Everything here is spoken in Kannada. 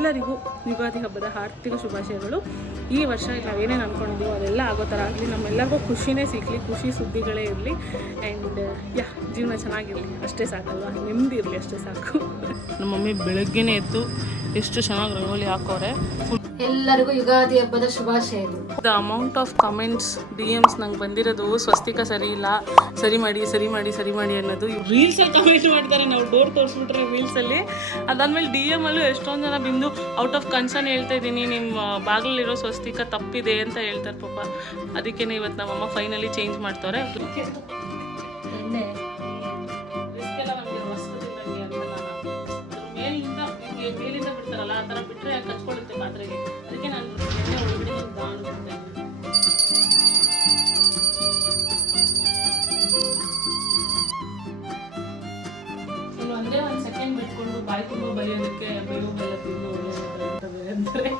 ಎಲ್ಲರಿಗೂ ಯುಗಾದಿ ಹಬ್ಬದ ಹಾರ್ದಿಕ ಶುಭಾಶಯಗಳು. ಈ ವರ್ಷ ನಾವೇನೇನು ಅಂದ್ಕೊಂಡಿದ್ದೀವೋ ಅದೆಲ್ಲ ಆಗೋ ಥರ ಆಗಲಿ, ನಮ್ಮೆಲ್ಲರಿಗೂ ಖುಷಿನೇ ಸಿಗಲಿ, ಖುಷಿ ಸುದ್ದಿಗಳೇ ಇರಲಿ. ಆ್ಯಂಡ್ ಜೀವನ ಚೆನ್ನಾಗಿರಲಿ, ಅಷ್ಟೇ ಸಾಕಲ್ವ, ನೆಮ್ಮದಿ ಇರಲಿ, ಅಷ್ಟೇ ಸಾಕು. ನಮ್ಮ ಮಮ್ಮಿ ಬೆಳಗ್ಗೆನೇ ಎದ್ದು ಎಷ್ಟು ಚೆನ್ನಾಗಿ ರಂಗೋಲಿ ಹಾಕೋರೆ. ಎಲ್ಲರಿಗೂ ಯುಗಾದಿ ಹಬ್ಬದ ಶುಭಾಶಯಗಳು. The amount of comments DMs ನಂಗೆ ಬಂದಿರೋದು ಸ್ವಸ್ತಿಕ ಸರಿ ಇಲ್ಲ, ಸರಿ ಮಾಡಿ ಅನ್ನೋದು. ರೀಲ್ಸಲ್ಲಿ ಕಮೆಂಟ್ ಮಾಡ್ತಾರೆ, ನಾವು ಡೋರ್ ತೋರಿಸ್ಬಿಟ್ರೆ ರೀಲ್ಸಲ್ಲಿ. ಅದಾದ್ಮೇಲೆ DM ಅಲ್ಲೂ ಎಷ್ಟೊಂದು ಜನ ಬಿಂದು ಔಟ್ ಆಫ್ ಕನ್ಸರ್ನ್ ಹೇಳ್ತಾ ಇದ್ದೀನಿ, ನಿಮ್ಮ ಬಾಗಿಲಲ್ಲಿರೋ ಸ್ವಸ್ತಿಕ ತಪ್ಪಿದೆ ಅಂತ ಹೇಳ್ತಾರೆ ಪಾಪ. ಅದಕ್ಕೇನೆ ಇವತ್ತು ನಮ್ಮಮ್ಮ ಫೈನಲಿ ಚೇಂಜ್ ಮಾಡ್ತಾರೆ. ಮೇಲಿಂದ ಬಿಡ್ತಾರಲ್ಲ ಆ ಥರ ಬಿಟ್ಟರೆ ಕಚ್ಕೊಳ್ಳುತ್ತೆ ಪಾತ್ರೆಗೆ, ಅದಕ್ಕೆ ನಾನು ಎಣ್ಣೆ ಒಳಗಡೆ ದಾಣ್ಬಿಡ್ತೇನೆ. ಇನ್ನು ಒಂದೇ ಒಂದು ಸೆಕೆಂಡ್ ಬಿಟ್ಕೊಂಡು ಬಾಯಿ ತುಂಬ ಬರೆಯೋದಕ್ಕೆ ಬೇವು ಬೆಲ್ಲ ತಿಂದು ಒಳ್ಳೆಯದು ಅಂತಾರೆ.